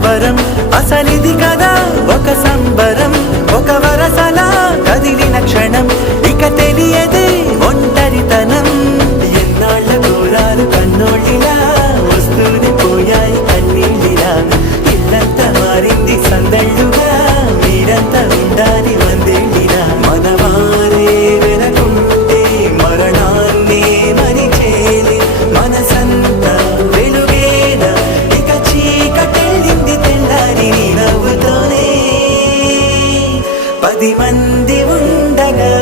కలవరం అసలిది కదా ఒక సంబరం ఒక వరసలా కదిలిన క్షణం ఇక తెలియదే ఒంటరితనం ఎన్నాళ్ళ దూరాలు కన్నోళ్ళిలా వస్తూనే పోయాయి కన్నీళ్ళిలా ఇల్లంతా మారింది సందళ్ళుగా మీరంతా ఉండాలి వందేళ్ళిలా మనవారే వెనకుంటే మరణాన్నే మరిచేలి మనసంతా వెలుగేన ఇక చీకటెళ్ళింది తెల్లారి నవ్వుతోనే 10 మంది ఉండగా